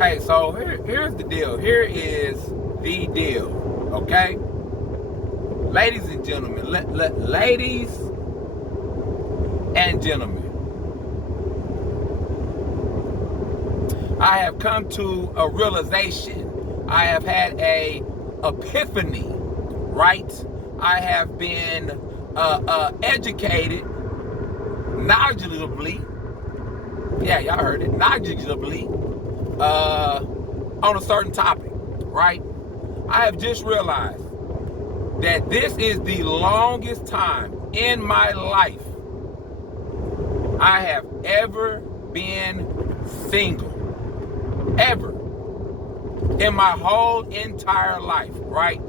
Hey, so here's the deal. Here is the deal, okay? Ladies and gentlemen, ladies and gentlemen, I have come to a realization. I have had a epiphany, right? I have been educated knowledgeably. Yeah, y'all heard it. Knowledgeably on a certain topic, right? I have just realized that this is the longest time in my life I have ever been single. Ever. In my whole entire life, right?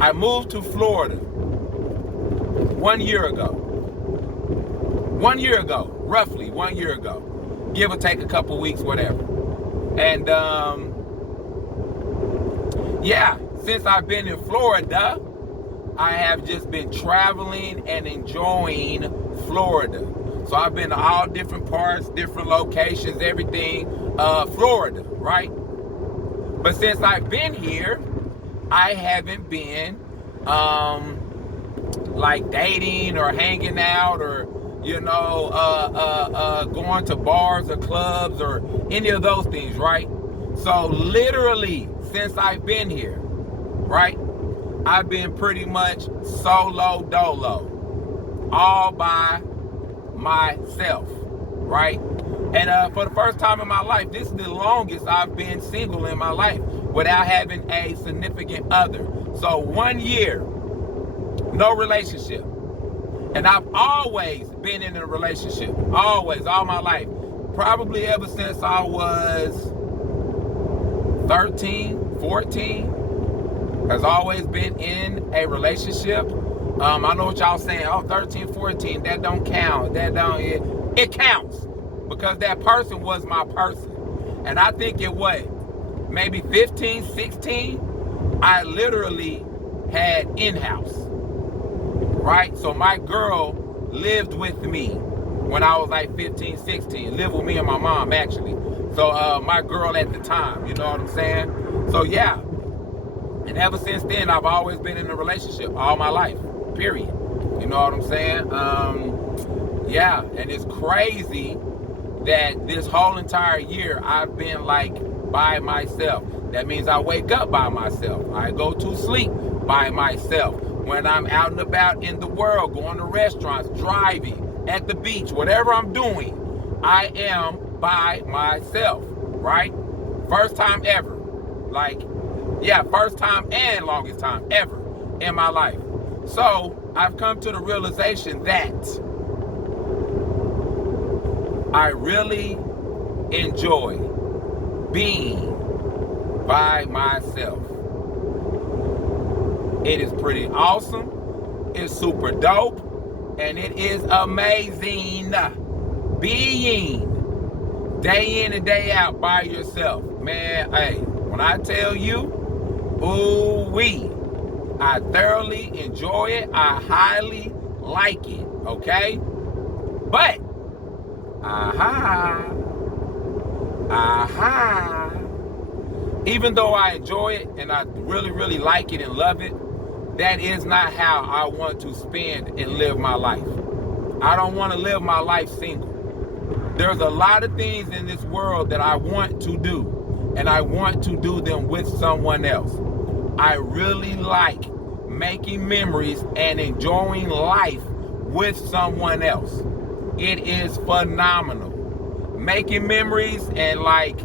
I moved to Florida 1 year ago. 1 year ago, roughly 1 year ago. Give or take a couple weeks, whatever. And yeah, since I've been in Florida, I have just been traveling and enjoying Florida. So I've been to all different parts, different locations, everything, Florida, right? But since I've been here, I haven't been like dating or hanging out or, you know, going to bars or clubs or any of those things, right? So literally, since I've been here, right, I've been pretty much solo dolo, all by myself, right? And for the first time in my life, this is the longest I've been single in my life without having a significant other. So 1 year, no relationship. And I've always been in a relationship, always, all my life. Probably ever since I was 13, 14, has always been in a relationship. I know what y'all saying, oh, 13, 14, that don't count, that don't, it counts. Because that person was my person. And I think it was maybe 15, 16, I literally had in-house, right? So my girl lived with me when I was like 15, 16, lived with me and my mom actually. So my girl at the time, you know what I'm saying? So yeah, and ever since then, I've always been in a relationship all my life, period. You know what I'm saying? Yeah, and it's crazy that this whole entire year I've been like by myself. That means I wake up by myself. I go to sleep by myself. When I'm out and about in the world, going to restaurants, driving, at the beach, whatever I'm doing, I am by myself, right? First time ever. Like, yeah, first time and longest time ever in my life. So I've come to the realization that I really enjoy being by myself. It is pretty awesome. It's super dope. And it is amazing being day in and day out by yourself. Man, hey, when I tell you, ooh-wee, I thoroughly enjoy it. I highly like it, okay? But even though I enjoy it and I really, really like it and love it, that is not how I want to spend and live my life. I don't want to live my life single. There's a lot of things in this world that I want to do, and I want to do them with someone else. I really like making memories and enjoying life with someone else. It is phenomenal. Making memories and like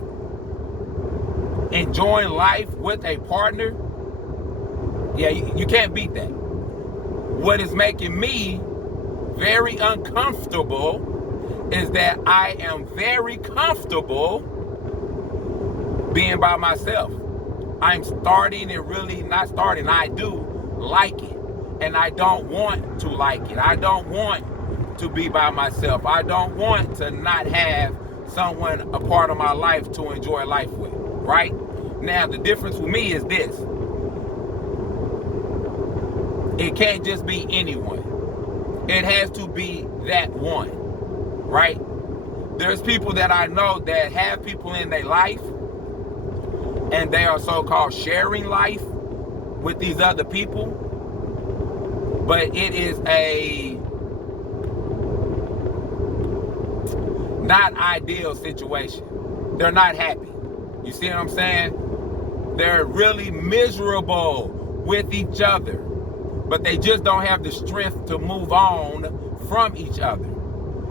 enjoying life with a partner, yeah, you can't beat that. What is making me very uncomfortable is that I am very comfortable being by myself. I'm starting and really not starting. I do like it, and I don't want to like it. I don't want to be by myself. I don't want to not have someone a part of my life to enjoy life with, right? Now, the difference with me is this. It can't just be anyone. It has to be that one, right? There's people that I know that have people in their life and they are so-called sharing life with these other people, but it is a not ideal situation. They're not happy. You see what I'm saying? They're really miserable with each other, but they just don't have the strength to move on from each other.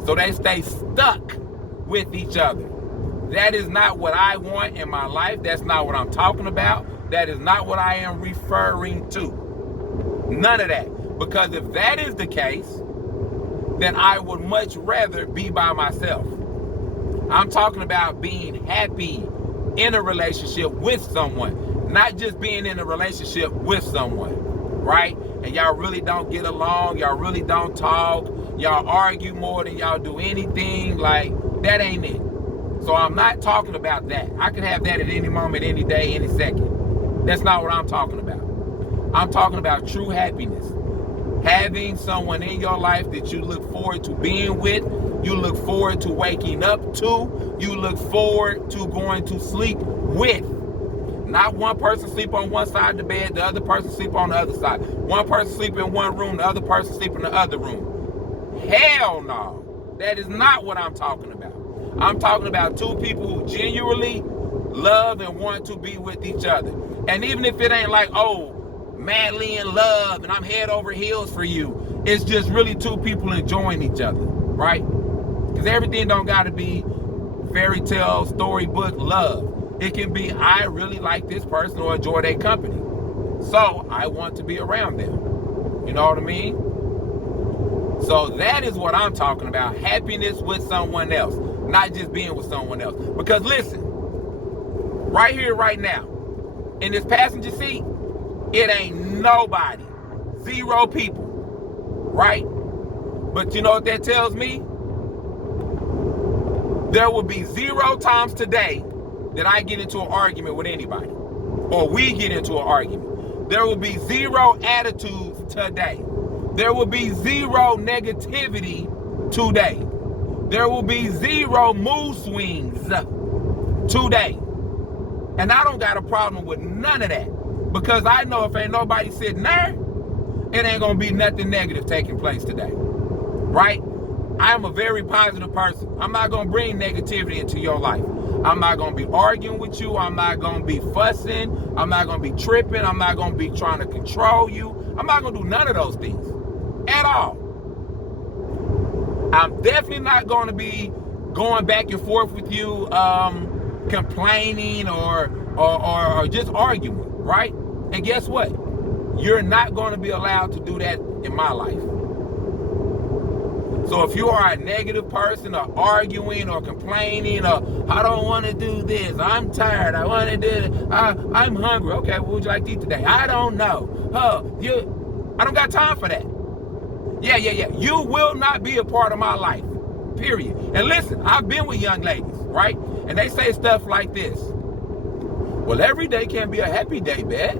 So they stay stuck with each other. That is not what I want in my life. That's not what I'm talking about. That is not what I am referring to. None of that. Because if that is the case, then I would much rather be by myself. I'm talking about being happy in a relationship with someone, not just being in a relationship with someone, right? And y'all really don't get along, y'all really don't talk, y'all argue more than y'all do anything. Like, that ain't it. So I'm not talking about that. I could have that at any moment, any day, any second. That's not what I'm talking about. I'm talking about true happiness. Having someone in your life that you look forward to being with, you look forward to waking up to, you look forward to going to sleep with. Not one person sleep on one side of the bed, the other person sleep on the other side. One person sleep in one room, the other person sleep in the other room. Hell no. That is not what I'm talking about. I'm talking about two people who genuinely love and want to be with each other. And even if it ain't like, oh, madly in love and I'm head over heels for you, it's just really two people enjoying each other, right? Because everything don't got to be fairy tale, storybook love. It can be, I really like this person or enjoy their company, so I want to be around them. You know what I mean? So that is what I'm talking about. Happiness with someone else, not just being with someone else. Because listen, right here, right now, in this passenger seat, it ain't nobody. 0 people, right? But you know what that tells me? There will be 0 times today that I get into an argument with anybody, or we get into an argument. There will be 0 attitudes today. There will be 0 negativity today. There will be 0 mood swings today. And I don't got a problem with none of that, because I know if ain't nobody sitting there, it ain't gonna be nothing negative taking place today, right? I am a very positive person. I'm not gonna bring negativity into your life. I'm not gonna be arguing with you. I'm not gonna be fussing. I'm not gonna be tripping. I'm not gonna be trying to control you. I'm not gonna do none of those things at all. I'm definitely not gonna be going back and forth with you, complaining or just arguing, right? And guess what? You're not going to be allowed to do that in my life. So if you are a negative person, or arguing or complaining, or I don't want to do this, I'm tired, I want to do it, I'm hungry. Okay, what would you like to eat today? I don't know. I don't got time for that. Yeah. You will not be a part of my life, period. And listen, I've been with young ladies, right? And they say stuff like this. Well, every day can't be a happy day, Beth.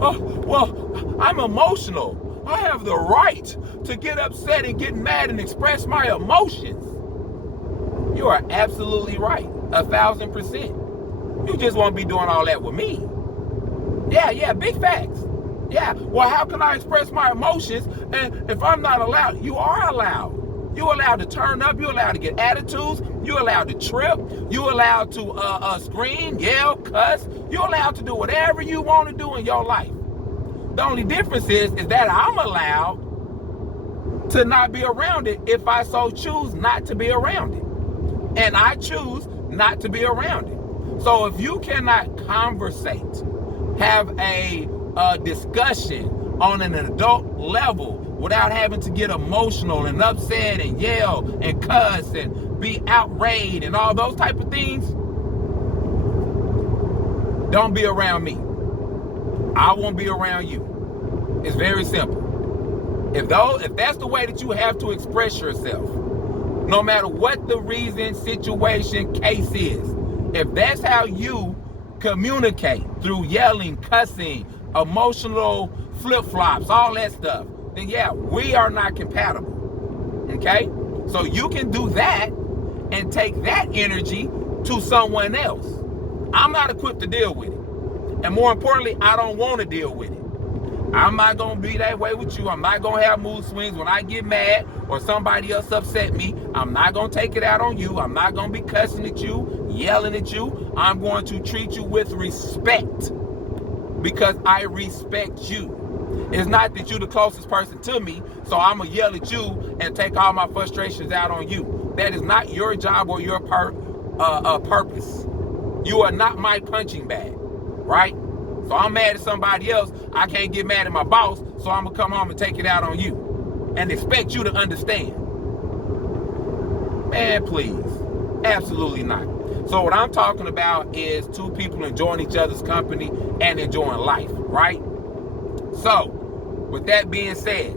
Oh, well, I'm emotional. I have the right to get upset and get mad and express my emotions. You are absolutely right, 1,000%. You just won't be doing all that with me. Yeah, big facts. Yeah, well, how can I express my emotions? And if I'm not allowed, you are allowed. You're allowed to turn up. You're allowed to get attitudes. You're allowed to trip. You're allowed to scream, yell, cuss. You're allowed to do whatever you want to do in your life. The only difference is that I'm allowed to not be around it if I so choose not to be around it. And I choose not to be around it. So if you cannot conversate, have a discussion on an adult level without having to get emotional and upset and yell and cuss and be outraged and all those type of things, don't be around me. I won't be around you. It's very simple. If that's the way that you have to express yourself, no matter what the reason, situation, case is, if that's how you communicate through yelling, cussing, emotional flip-flops, all that stuff, then yeah, we are not compatible. Okay? So you can do that and take that energy to someone else. I'm not equipped to deal with it. And more importantly, I don't want to deal with it. I'm not going to be that way with you. I'm not going to have mood swings when I get mad or somebody else upset me. I'm not going to take it out on you. I'm not going to be cussing at you, yelling at you. I'm going to treat you with respect because I respect you. It's not that you're the closest person to me, so I'm going to yell at you and take all my frustrations out on you. That is not your job or your purpose. You are not my punching bag, right? So I'm mad at somebody else. I can't get mad at my boss, so I'm going to come home and take it out on you and expect you to understand. Man, please. Absolutely not. So what I'm talking about is two people enjoying each other's company and enjoying life, right? So, with that being said,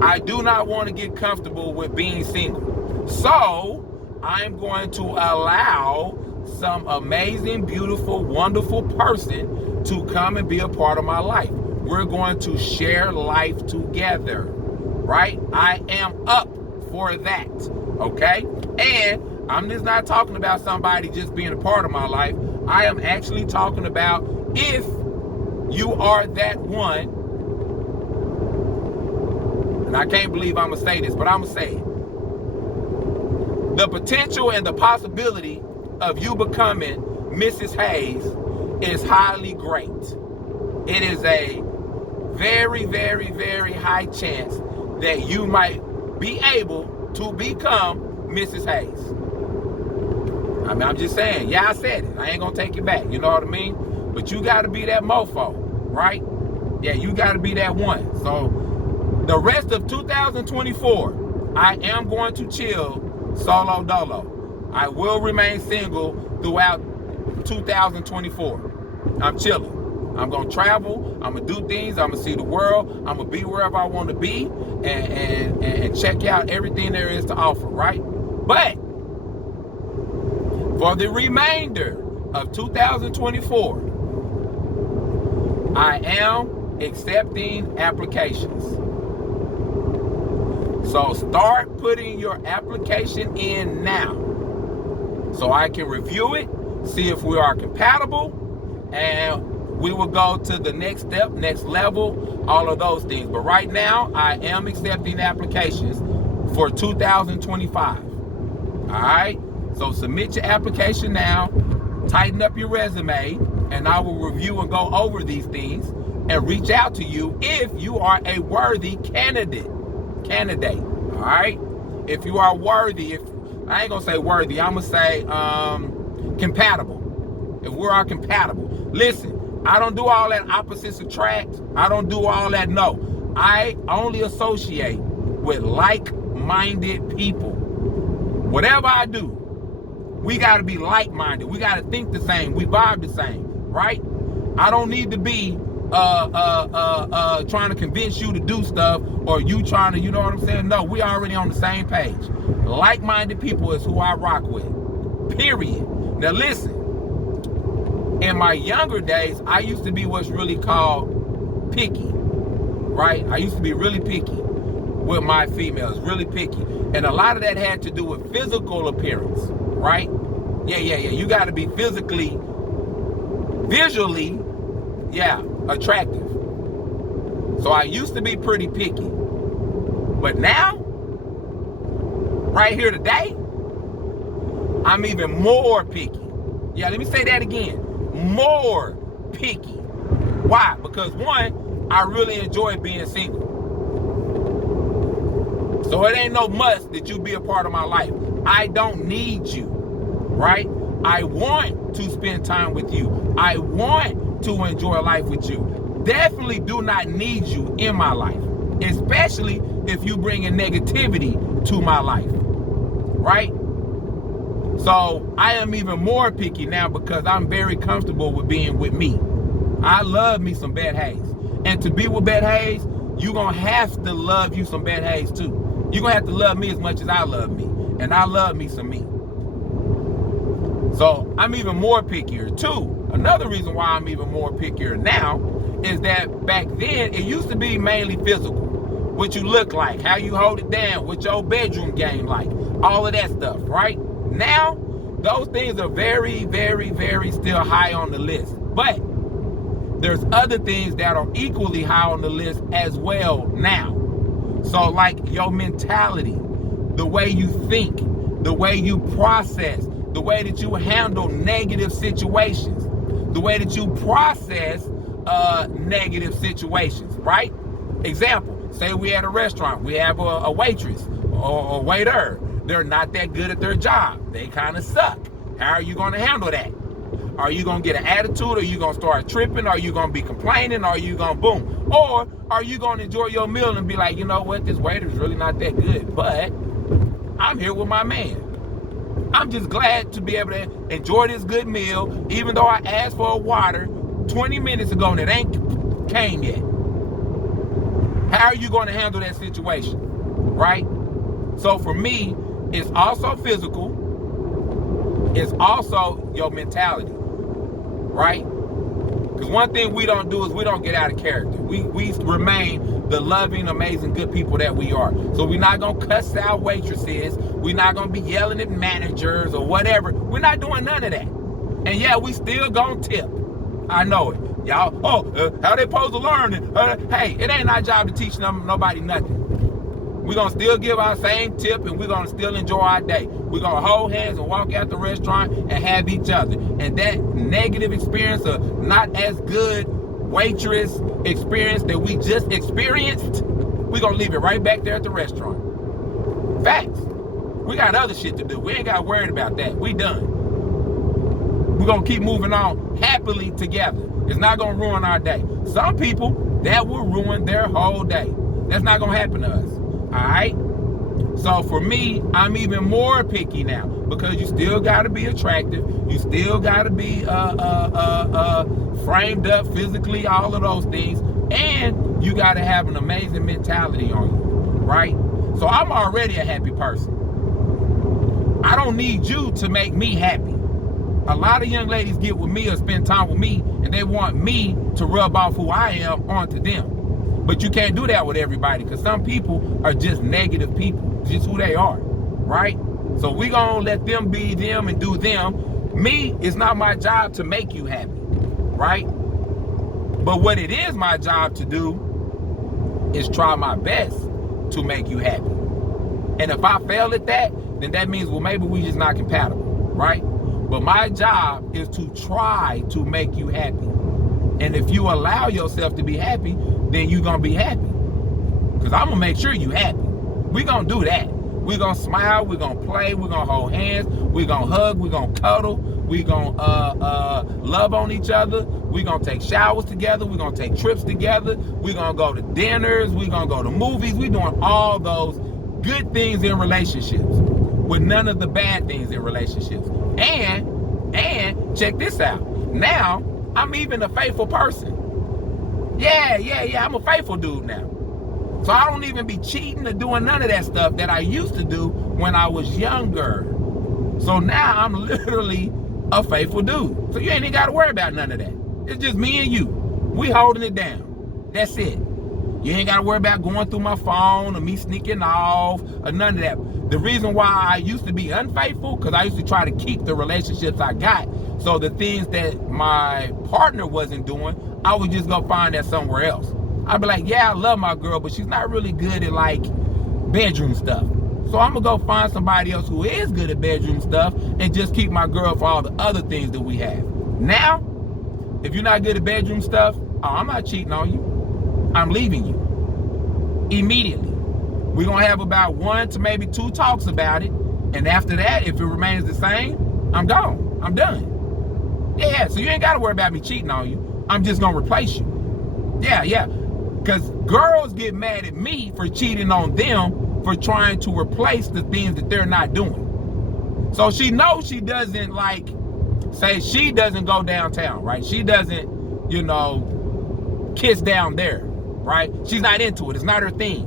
I do not want to get comfortable with being single. So, I'm going to allow some amazing, beautiful, wonderful person to come and be a part of my life. We're going to share life together, right? I am up for that, okay? And I'm just not talking about somebody just being a part of my life. I am actually talking about if you are that one, and I can't believe I'm going to say this, but I'm going to say it. The potential and the possibility of you becoming Mrs. Hayes is highly great. It is a very, very, very high chance that you might be able to become Mrs. Hayes. I mean, I'm just saying, yeah, I said it. I ain't gonna take it back, you know what I mean? But you gotta be that mofo, right? Yeah, you gotta be that one. So the rest of 2024, I am going to chill solo dolo. I will remain single throughout 2024. I'm chilling. I'm gonna travel. I'm gonna do things. I'm gonna see the world. I'm gonna be wherever I want to be and check out everything there is to offer, right? But for the remainder of 2024, I am accepting applications. So start putting your application in now so I can review it, see if we are compatible, and we will go to the next step, next level, all of those things. But right now, I am accepting applications for 2025. All right? So submit your application now, tighten up your resume, and I will review and go over these things and reach out to you if you are a worthy candidate. All right? If you are worthy, I ain't gonna say worthy, I'm gonna say compatible. If we are compatible. Listen, I don't do all that opposites attract. I don't do all that, no. I only associate with like-minded people. Whatever I do, we gotta be like-minded. We gotta think the same. We vibe the same, right? I don't need to be trying to convince you to do stuff or you trying to, you know what I'm saying? No, we already on the same page. Like-minded people is who I rock with, period. Now listen, in my younger days, I used to be what's really called picky, right? I used to be really picky with my females, really picky. And a lot of that had to do with physical appearance, right? Yeah. You got to be visually, attractive. So I used to be pretty picky. But now, right here today, I'm even more picky. Yeah, let me say that again. More picky. Why? Because one, I really enjoy being single. So it ain't no must that you be a part of my life. I don't need you, right? I want to spend time with you. I want to enjoy life with you. Definitely do not need you in my life, especially if you bring in negativity to my life, right? So I am even more picky now because I'm very comfortable with being with me. I love me some Bette Hayes. And to be with Bette Hayes, you're going to have to love you some Bette Hayes too. You're going to have to love me as much as I love me. And I love me some me. So I'm even more pickier too. Another reason why I'm even more pickier now is that back then it used to be mainly physical. What you look like, how you hold it down, what your bedroom game like, all of that stuff, right? Now those things are very, very, very still high on the list. But there's other things that are equally high on the list as well now. So like your mentality, the way you think, the way you process, the way that you handle negative situations, the way that you process negative situations, right? Example, say we at a restaurant, we have a waitress or a waiter. They're not that good at their job. They kind of suck. How are you going to handle that? Are you going to get an attitude? Are you going to start tripping? Are you going to be complaining? Are you going to boom? Or are you going to enjoy your meal and be like, you know what, this waiter is really not that good, but I'm here with my man. I'm just glad to be able to enjoy this good meal, even though I asked for a water 20 minutes ago and it ain't came yet. How are you going to handle that situation, right? So for me, it's also physical. It's also your mentality, right? Because one thing we don't do is we don't get out of character. We remain the loving, amazing, good people that we are. So we're not going to cuss out waitresses. We're not going to be yelling at managers or whatever. We're not doing none of that. And yeah, we still going to tip. I know it. Y'all, how they supposed to learn it? Hey, it ain't our job to teach nobody nothing. We're going to still give our same tip and we're going to still enjoy our day. We're going to hold hands and walk out the restaurant and have each other. And that negative experience of not as good waitress experience that we just experienced, we're going to leave it right back there at the restaurant. Facts. We got other shit to do. We ain't got to worry about that. We done. We're going to keep moving on happily together. It's not going to ruin our day. Some people, that will ruin their whole day. That's not going to happen to us. All right? So for me, I'm even more picky now because you still got to be attractive. You still got to be framed up physically, all of those things. And you got to have an amazing mentality on you, right? So I'm already a happy person. I don't need you to make me happy. A lot of young ladies get with me or spend time with me and they want me to rub off who I am onto them. But you can't do that with everybody because some people are just negative people, just who they are, right? So we gonna let them be them and do them. Me, it's not my job to make you happy, right? But what it is my job to do is try my best to make you happy. And if I fail at that, then that means, well, maybe we just not compatible, right? But my job is to try to make you happy. And if you allow yourself to be happy, then you're going to be happy. Because I'm going to make sure you're happy. We're going to do that. We're going to smile. We're going to play. We're going to hold hands. We're going to hug. We're going to cuddle. We're going to love on each other. We're going to take showers together. We're going to take trips together. We're going to go to dinners. We're going to go to movies. We're doing all those good things in relationships with none of the bad things in relationships. And check this out. Now, I'm even a faithful person. Yeah, I'm a faithful dude now. So I don't even be cheating or doing none of that stuff that I used to do when I was younger. So now I'm literally a faithful dude. So you ain't even got to worry about none of that. It's just me and you. We holding it down. That's it. You ain't got to worry about going through my phone or me sneaking off or none of that. The reason why I used to be unfaithful, because I used to try to keep the relationships I got. So the things that my partner wasn't doing, I would just go find that somewhere else. I'd be like, yeah, I love my girl, but she's not really good at like bedroom stuff. So I'm gonna go find somebody else who is good at bedroom stuff and just keep my girl for all the other things that we have. Now, if you're not good at bedroom stuff, I'm not cheating on you. I'm leaving you immediately. We're gonna have about 1 to maybe 2 talks about it. And after that, if it remains the same, I'm gone. I'm done. Yeah, so you ain't gotta worry about me cheating on you. I'm just gonna replace you. Yeah. Because girls get mad at me for cheating on them for trying to replace the things that they're not doing. So she knows she doesn't like, say she doesn't go downtown, right? She doesn't, kiss down there, right? She's not into it. It's not her thing.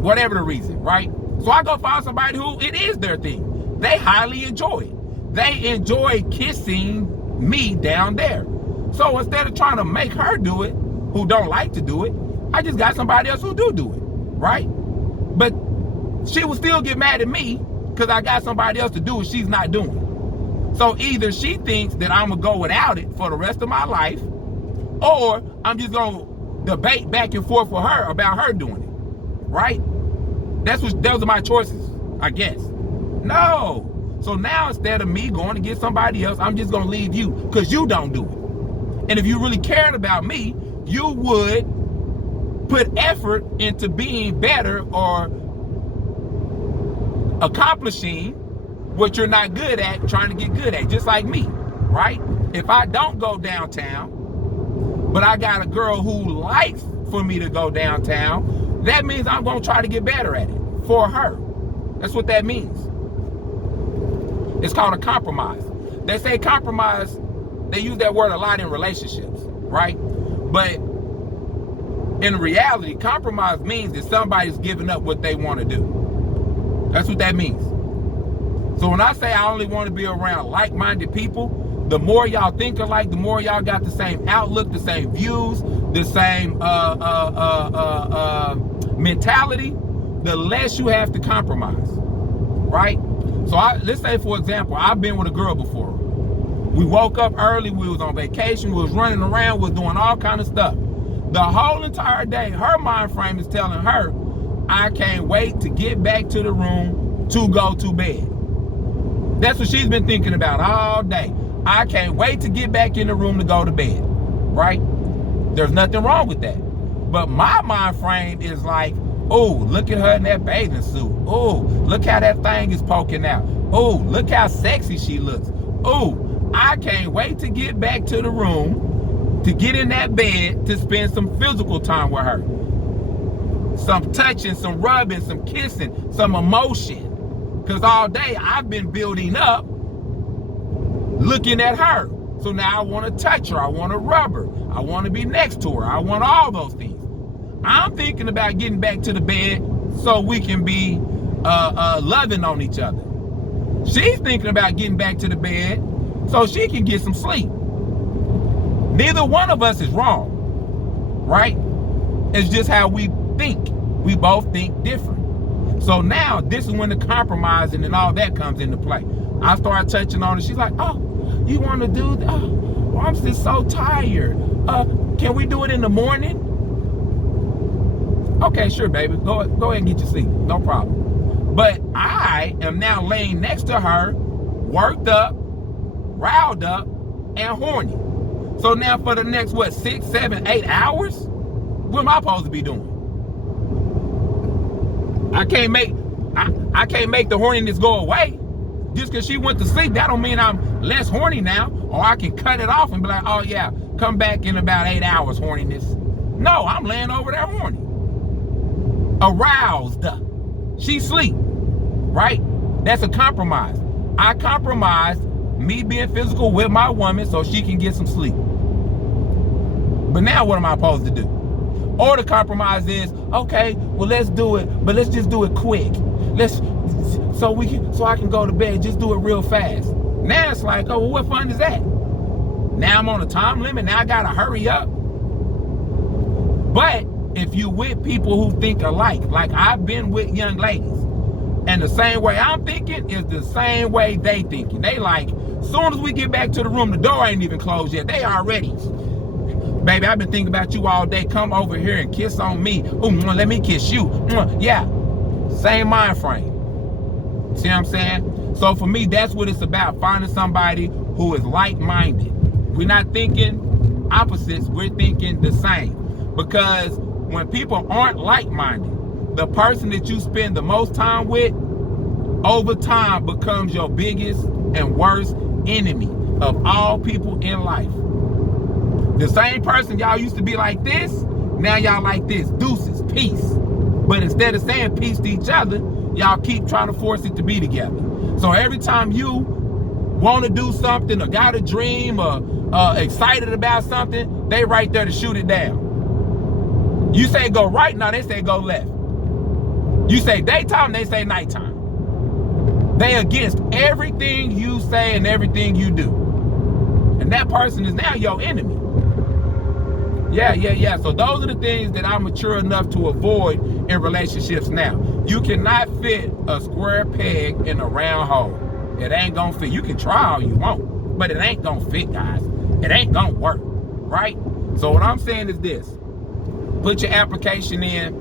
Whatever the reason, right? So I go find somebody who it is their thing. They highly enjoy it. They enjoy kissing me down there. So instead of trying to make her do it, who don't like to do it, I just got somebody else who do it, right? But she will still get mad at me because I got somebody else to do what she's not doing. So either she thinks that I'm gonna go without it for the rest of my life, or I'm just gonna debate back and forth with her about her doing it, right? Those are my choices, I guess. No. So now instead of me going to get somebody else, I'm just gonna leave you because you don't do it. And if you really cared about me, you would put effort into being better or accomplishing what you're not good at, trying to get good at, just like me, right? If I don't go downtown, but I got a girl who likes for me to go downtown, that means I'm gonna try to get better at it for her. That's what that means. It's called a compromise. They say compromise, they use that word a lot in relationships, right? But in reality, compromise means that somebody's giving up what they want to do. That's what that means. So when I say I only want to be around like-minded people, the more y'all think alike, the more y'all got the same outlook, the same views, the same mentality, the less you have to compromise, right? So let's say, for example, I've been with a girl before. We woke up early, we was on vacation, we was running around, we was doing all kind of stuff. The whole entire day, her mind frame is telling her, I can't wait to get back to the room to go to bed. That's what she's been thinking about all day. I can't wait to get back in the room to go to bed, right? There's nothing wrong with that. But my mind frame is like, oh, look at her in that bathing suit. Oh, look how that thing is poking out. Oh, look how sexy she looks. Oh, I can't wait to get back to the room, to get in that bed, to spend some physical time with her. Some touching, some rubbing, some kissing, some emotion. Because all day I've been building up looking at her. So now I want to touch her. I want to rub her. I want to be next to her. I want all those things. I'm thinking about getting back to the bed so we can be loving on each other. She's thinking about getting back to the bed so she can get some sleep. Neither one of us is wrong, right? It's just how we think. We both think different. So now this is when the compromising and all that comes into play. I start touching on her. She's like, oh, you want to do that? Oh, well, I'm just so tired. Can we do it in the morning? Okay, sure, baby. Go ahead and get your seat. No problem. But I am now laying next to her, worked up, riled up, and horny. So now for the next, 6, 7, 8 hours? What am I supposed to be doing? I can't make the horniness go away. Just because she went to sleep, that don't mean I'm less horny now. Or I can cut it off and be like, oh yeah, come back in about 8 hours, horniness. No, I'm laying over there horny. Aroused. She sleep, right? That's a compromise. I compromised me being physical with my woman so she can get some sleep. But now what am I supposed to do? Or the compromise is, okay, well let's do it, but let's just do it quick. So I can go to bed, just do it real fast. Now it's like, oh, well, what fun is that? Now I'm on a time limit, now I gotta hurry up. But if you with people who think alike, like I've been with young ladies, and the same way I'm thinking is the same way they thinking. They like, soon as we get back to the room, the door ain't even closed yet. They already, baby, I've been thinking about you all day. Come over here and kiss on me. Ooh, let me kiss you. Yeah, same mind frame. See what I'm saying? So for me, that's what it's about, finding somebody who is like-minded. We're not thinking opposites, we're thinking the same. Because when people aren't like-minded, the person that you spend the most time with, over time becomes your biggest and worst enemy of all people in life. The same person y'all used to be like this, now y'all like this. Deuces, peace. But instead of saying peace to each other, y'all keep trying to force it to be together. So every time you want to do something or got a dream or excited about something, they right there to shoot it down. You say go right, now they say go left. You say daytime, they say nighttime. They against everything you say and everything you do. And that person is now your enemy. Yeah. So those are the things that I'm mature enough to avoid in relationships now. You cannot fit a square peg in a round hole. It ain't gonna fit. You can try all you want, but it ain't gonna fit, guys. It ain't gonna work, right? So what I'm saying is this. Put your application in.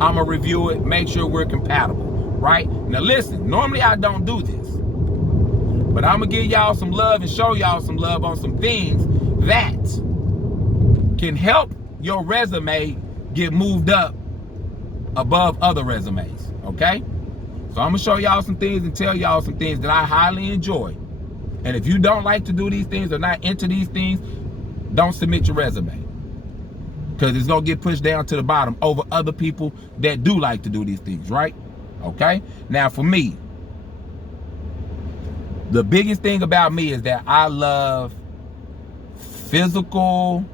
I'm gonna review it, make sure we're compatible, right? Now listen, normally I don't do this, but I'm gonna give y'all some love and show y'all some love on some things that can help your resume get moved up above other resumes, okay? So I'm gonna show y'all some things and tell y'all some things that I highly enjoy. And if you don't like to do these things or not into these things, don't submit your resume, because it's gonna get pushed down to the bottom over other people that do like to do these things, right? Okay? Now for me, the biggest thing about me is that I love physical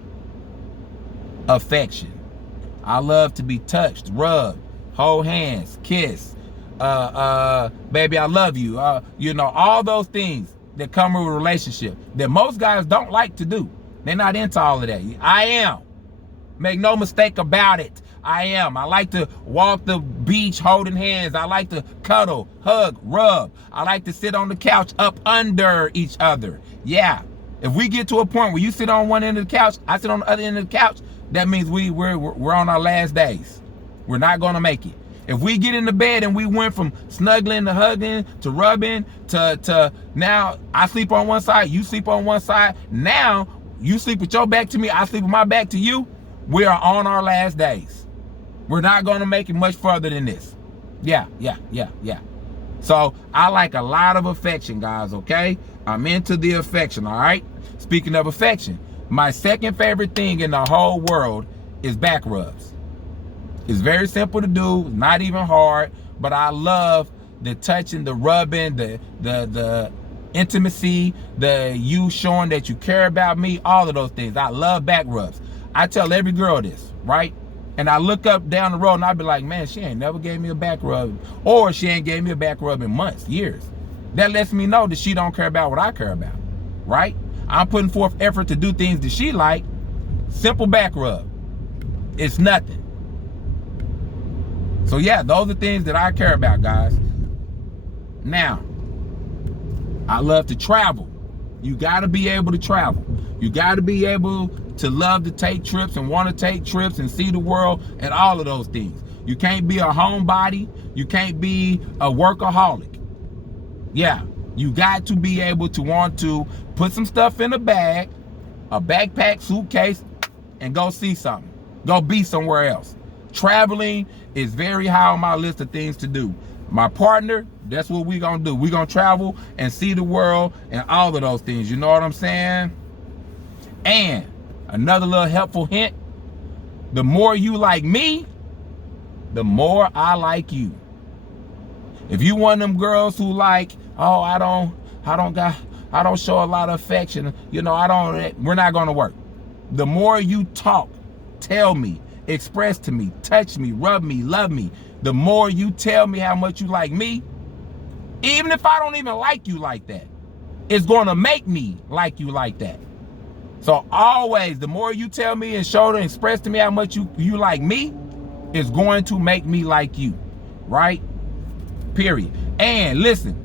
affection. I love to be touched, rubbed, hold hands, kiss, baby, I love you. You know, all those things that come with a relationship that most guys don't like to do. They're not into all of that. I am. Make no mistake about it. I am. I like to walk the beach holding hands. I like to cuddle, hug, rub. I like to sit on the couch up under each other. Yeah. If we get to a point where you sit on one end of the couch, I sit on the other end of the couch, that means we're on our last days. We're not gonna make it. If we get in the bed and we went from snuggling to hugging to rubbing to now I sleep on one side, you sleep on one side, now you sleep with your back to me, I sleep with my back to you, we are on our last days. We're not gonna make it much further than this. Yeah. So I like a lot of affection, guys, okay? I'm into the affection, all right? Speaking of affection, my second favorite thing in the whole world is back rubs. It's very simple to do, not even hard, but I love the touching, the rubbing, the intimacy, the you showing that you care about me, all of those things. I love back rubs. I tell every girl this, right? And I look up down the road and I be like, man, she ain't never gave me a back rub, or she ain't gave me a back rub in months, years. That lets me know that she don't care about what I care about, right? I'm putting forth effort to do things that she like. Simple back rub. It's nothing. So yeah, those are things that I care about, guys. Now, I love to travel. You gotta be able to travel. You gotta be able to love to take trips and want to take trips and see the world and all of those things. You can't be a homebody. You can't be a workaholic. Yeah, you got to be able to want to put some stuff in a bag, a backpack, suitcase, and go see something. Go be somewhere else. Traveling is very high on my list of things to do. My partner, that's what we're gonna do. We're gonna travel and see the world and all of those things. You know what I'm saying? And another little helpful hint, the more you like me, the more I like you. If you one of them girls who like, oh, I don't show a lot of affection, you know, we're not gonna work. The more you talk, tell me, express to me, touch me, rub me, love me, the more you tell me how much you like me, even if I don't even like you like that, it's gonna make me like you like that. So always, the more you tell me and show and express to me how much you like me, it's going to make me like you, right? Period. And listen,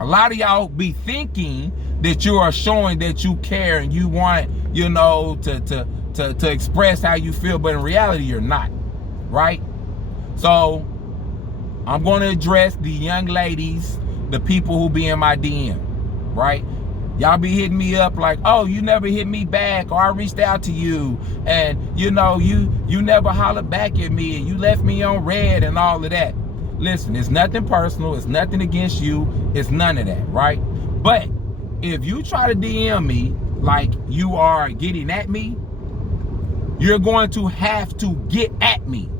a lot of y'all be thinking that you are showing that you care and you want, you know, to express how you feel, but in reality, you're not, right? So I'm going to address the young ladies, the people who be in my DM, right? Y'all be hitting me up like, oh, you never hit me back, or I reached out to you, and you know, you never hollered back at me, and you left me on red and all of that. Listen, it's nothing personal, it's nothing against you, it's none of that, right? But if you try to DM me like you are getting at me, you're going to have to get at me.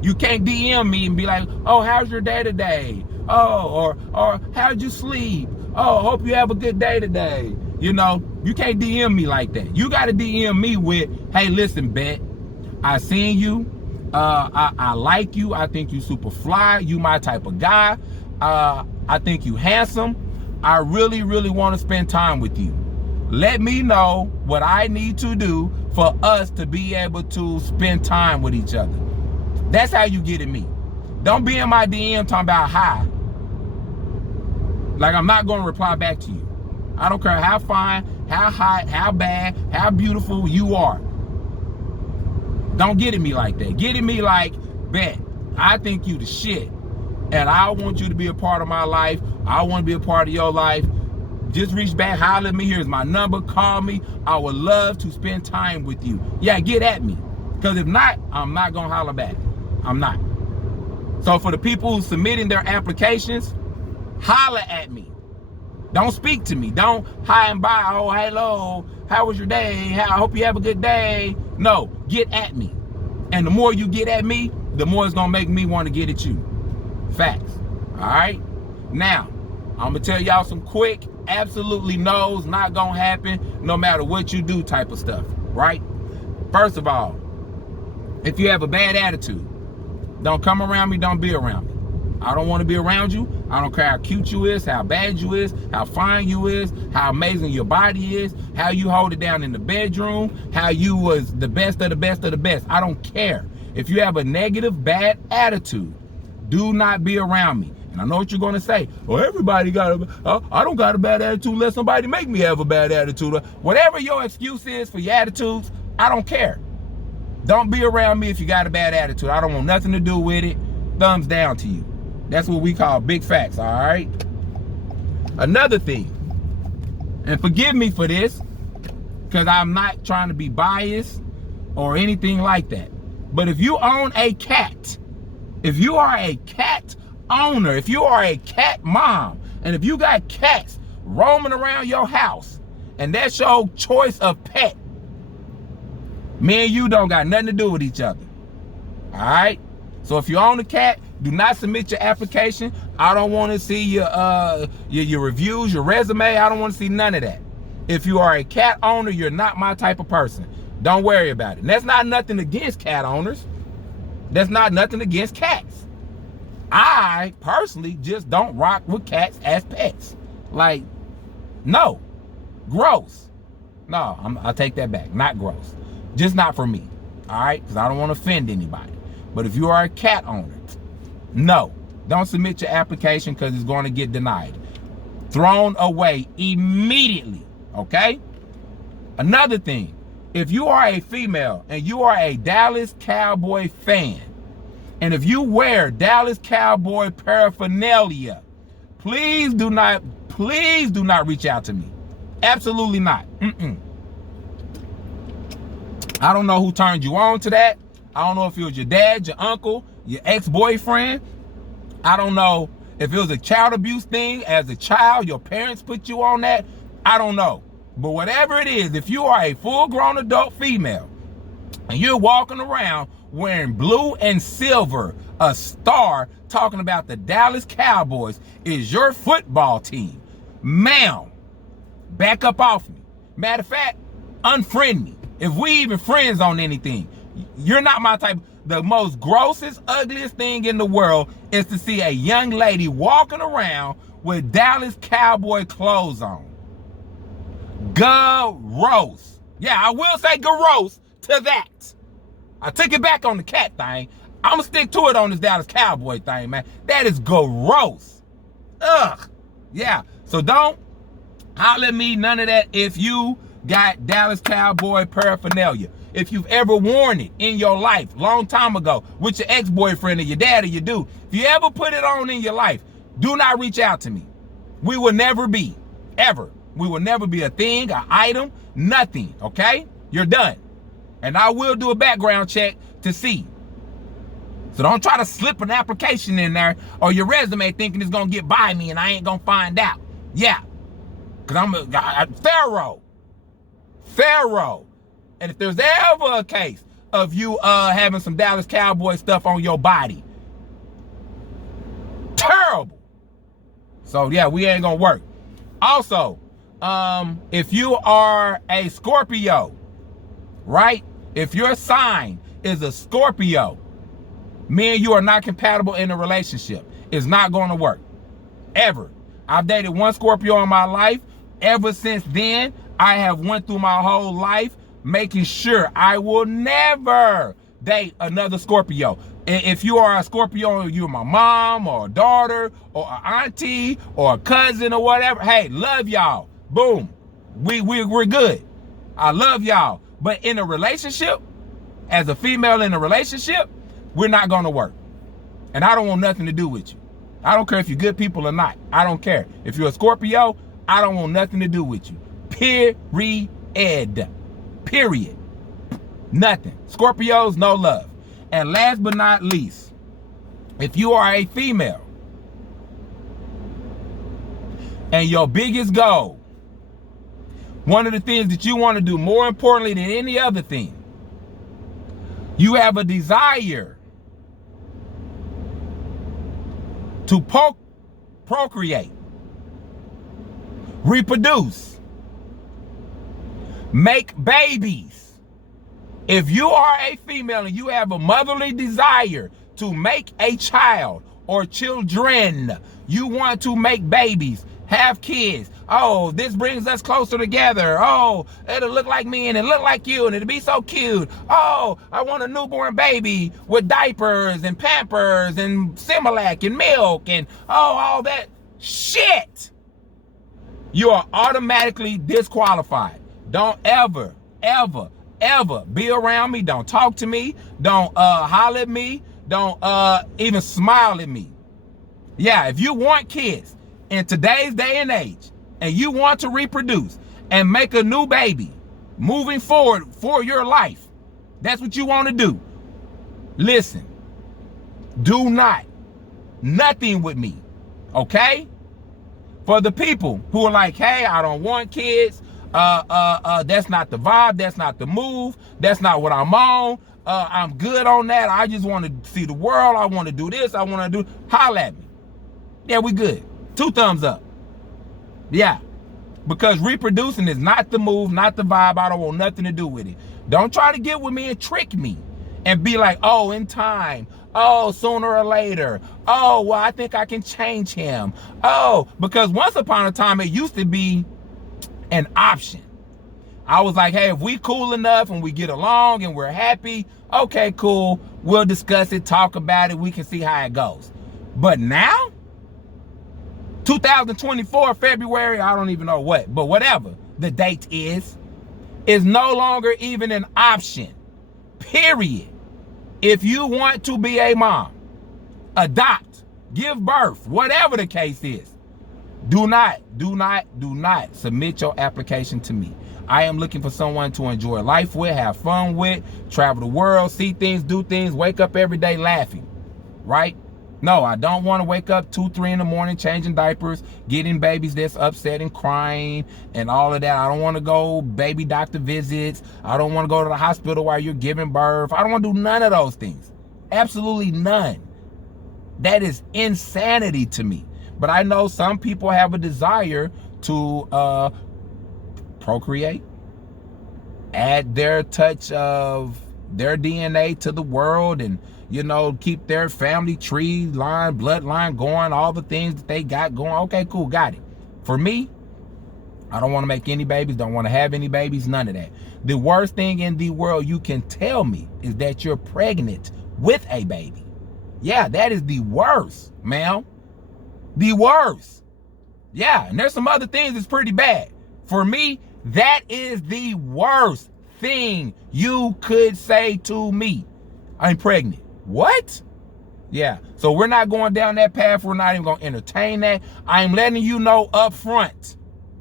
You can't DM me and be like, oh, how's your day today? Oh, or how'd you sleep? Oh, hope you have a good day today. You know, you can't DM me like that. You got to DM me with, hey, listen, Bet, I seen you. I like you. I think you super fly. You my type of guy. I think you handsome. I really, really want to spend time with you. Let me know what I need to do for us to be able to spend time with each other. That's how you get at me. Don't be in my DM talking about hi. Like, I'm not going to reply back to you. I don't care how fine, how hot, how bad, how beautiful you are. Don't get at me like that. Get at me like, bet, I think you the shit. And I want you to be a part of my life. I want to be a part of your life. Just reach back, holler at me. Here's my number. Call me. I would love to spend time with you. Yeah, get at me. Because if not, I'm not going to holler back. I'm not. So for the people who submitting their applications, holler at me. Don't speak to me. Don't hi and bye. Oh, hello. How was your day? I hope you have a good day. No, get at me. And the more you get at me, the more it's going to make me want to get at you. Facts. All right? Now, I'm going to tell y'all some quick, absolutely no's, not going to happen, no matter what you do type of stuff. Right? First of all, if you have a bad attitude, don't come around me, don't be around me. I don't want to be around you. I don't care how cute you is, how bad you is, how fine you is, how amazing your body is, how you hold it down in the bedroom, how you was the best of the best of the best. I don't care. If you have a negative, bad attitude, do not be around me. And I know what you're going to say. Well, everybody got I don't got a bad attitude unless somebody make me have a bad attitude. Whatever your excuse is for your attitudes, I don't care. Don't be around me if you got a bad attitude. I don't want nothing to do with it. Thumbs down to you. That's what we call big facts, all right? Another thing, and forgive me for this, because I'm not trying to be biased or anything like that. But if you own a cat, if you are a cat owner, if you are a cat mom, and if you got cats roaming around your house, and that's your choice of pet, me and you don't got nothing to do with each other, all right? So if you own a cat, do not submit your application. I don't want to see your reviews, your resume. I don't want to see none of that. If you are a cat owner, you're not my type of person. Don't worry about it. And that's not nothing against cat owners. That's not nothing against cats. I personally just don't rock with cats as pets. Like, no, gross. No, I'll take that back. Not gross. Just not for me. All right, because I don't want to offend anybody. But if you are a cat owner, no, don't submit your application because it's going to get denied. Thrown away immediately, okay? Another thing, if you are a female and you are a Dallas Cowboy fan, and if you wear Dallas Cowboy paraphernalia, please do not reach out to me. Absolutely not. I don't know who turned you on to that. I don't know if it was your dad, your uncle, your ex-boyfriend. I don't know if it was a child abuse thing. As a child, your parents put you on that. I don't know. But whatever it is, if you are a full-grown adult female and you're walking around wearing blue and silver, a star talking about the Dallas Cowboys is your football team, ma'am, back up off me. Matter of fact, unfriend me. If we even friends on anything, you're not my type. The most grossest, ugliest thing in the world is to see a young lady walking around with Dallas Cowboy clothes on. Gross. Yeah, I will say gross to that. I took it back on the cat thing. I'm going to stick to it on this Dallas Cowboy thing, man. That is gross. Ugh. Yeah, so don't holler at me, none of that, if you got Dallas Cowboy paraphernalia. If you've ever worn it in your life, long time ago, with your ex-boyfriend or your dad or your dude, if you ever put it on in your life, do not reach out to me. We will never be, ever. We will never be a thing, an item, nothing, okay? You're done. And I will do a background check to see. So don't try to slip an application in there or your resume thinking it's going to get by me and I ain't going to find out. Yeah. Because I'm a Pharaoh. And if there's ever a case of you having some Dallas Cowboy stuff on your body, terrible. So yeah, we ain't gonna work. Also, if you are a Scorpio, right? If your sign is a Scorpio, me and you are not compatible in a relationship. It's not going to work. Ever. I've dated one Scorpio in my life. Ever since then, I have went through my whole life making sure I will never date another Scorpio. If you are a Scorpio, you're my mom or a daughter or an auntie or a cousin or whatever. Hey, love y'all. Boom. We're good. I love y'all. But in a relationship, as a female in a relationship, we're not going to work. And I don't want nothing to do with you. I don't care if you're good people or not. I don't care. If you're a Scorpio, I don't want nothing to do with you. Period. Period. Nothing. Scorpios, no love. And last but not least, if you are a female and your biggest goal, one of the things that you want to do more importantly than any other thing, you have a desire to procreate, reproduce, make babies. If you are a female and you have a motherly desire to make a child or children, you want to make babies, have kids. Oh, this brings us closer together. Oh, it'll look like me and it'll look like you and it'll be so cute. Oh, I want a newborn baby with diapers and Pampers and Similac and milk and all that shit. You are automatically disqualified. Don't ever be around me. Don't talk to me. Don't holler at me. Don't even smile at me. Yeah, if you want kids in today's day and age and you want to reproduce and make a new baby moving forward for your life, that's what you want to do. Listen, do nothing with me, okay? For the people who are like, hey, I don't want kids, that's not the vibe, that's not the move, that's not what I'm on, I'm good on that, I just want to see the world, I want to do this, I want to do, holla at me. Yeah, we good. 2 thumbs up. Yeah, because reproducing is not the move, not the vibe, I don't want nothing to do with it. Don't try to get with me and trick me and be like, oh, in time, oh, sooner or later, oh, well, I think I can change him. Oh, because once upon a time, it used to be an option. I was like, hey, if we cool enough and we get along and we're happy, okay, cool, we'll discuss it, talk about it, we can see how it goes. But now, 2024, February, I don't even know what, but whatever the date is no longer even an option, period. If you want to be a mom, adopt, give birth, whatever the case is, do not submit your application to me. I am looking for someone to enjoy life with, have fun with, travel the world, see things, do things, wake up every day laughing, right? No, I don't want to wake up 2, 3 in the morning changing diapers, getting babies that's upset and crying and all of that. I don't want to go baby doctor visits. I don't want to go to the hospital while you're giving birth. I don't want to do none of those things. Absolutely none. That is insanity to me. But I know some people have a desire to procreate, add their touch of their DNA to the world, and keep their family tree line, bloodline going, all the things that they got going. Okay, cool, got it. For me, I don't want to make any babies, don't want to have any babies, none of that. The worst thing in the world you can tell me is that you're pregnant with a baby. Yeah, that is the worst, ma'am. The worst. Yeah, and there's some other things that's pretty bad. For me, that is the worst thing you could say to me. I'm pregnant. What? Yeah, so we're not going down that path. We're not even going to entertain that. I'm letting you know up front,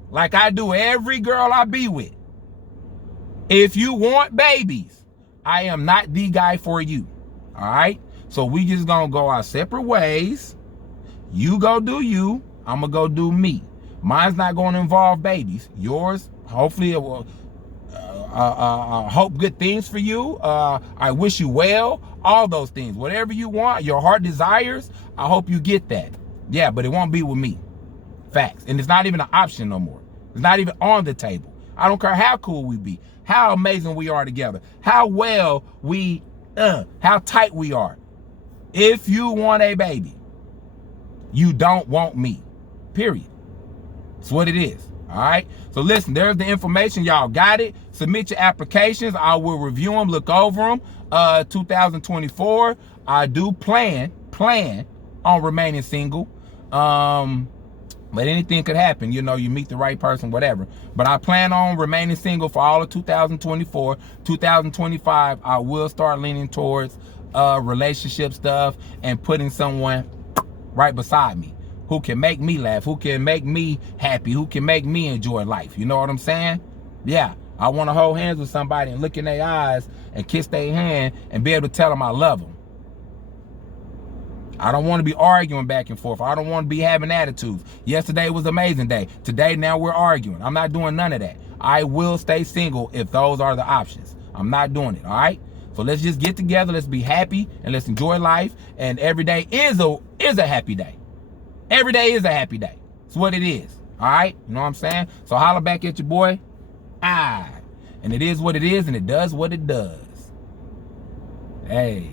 like I do every girl I be with. If you want babies, I am not the guy for you. All right? So we just going to go our separate ways. You go do you. I'm going to go do me. Mine's not going to involve babies. Yours, hopefully it will. Hope good things for you. I wish you well. All those things. Whatever you want, your heart desires, I hope you get that. Yeah, but it won't be with me. Facts. And it's not even an option no more. It's not even on the table. I don't care how cool we be, how amazing we are together, how well we, how tight we are. If you want a baby, you don't want me. Period. It's what it is. All right. So listen, there's the information. Y'all got it. Submit your applications. I will review them, look over them. 2024, I do plan on remaining single. But anything could happen. You know, you meet the right person, whatever. But I plan on remaining single for all of 2024. 2025, I will start leaning towards relationship stuff and putting someone right beside me who can make me laugh, who can make me happy, who can make me enjoy life. You know what I'm saying? Yeah, I want to hold hands with somebody and look in their eyes and kiss their hand and be able to tell them I love them. I don't want to be arguing back and forth. I don't want to be having attitudes. Yesterday was an amazing day. Today, now we're arguing. I'm not doing none of that. I will stay single if those are the options. I'm not doing it, all right? So let's just get together. Let's be happy and let's enjoy life. And every day is a happy day. Every day is a happy day. It's what it is, all right? You know what I'm saying? So holler back at your boy. And it is what it is, and it does what it does. Hey.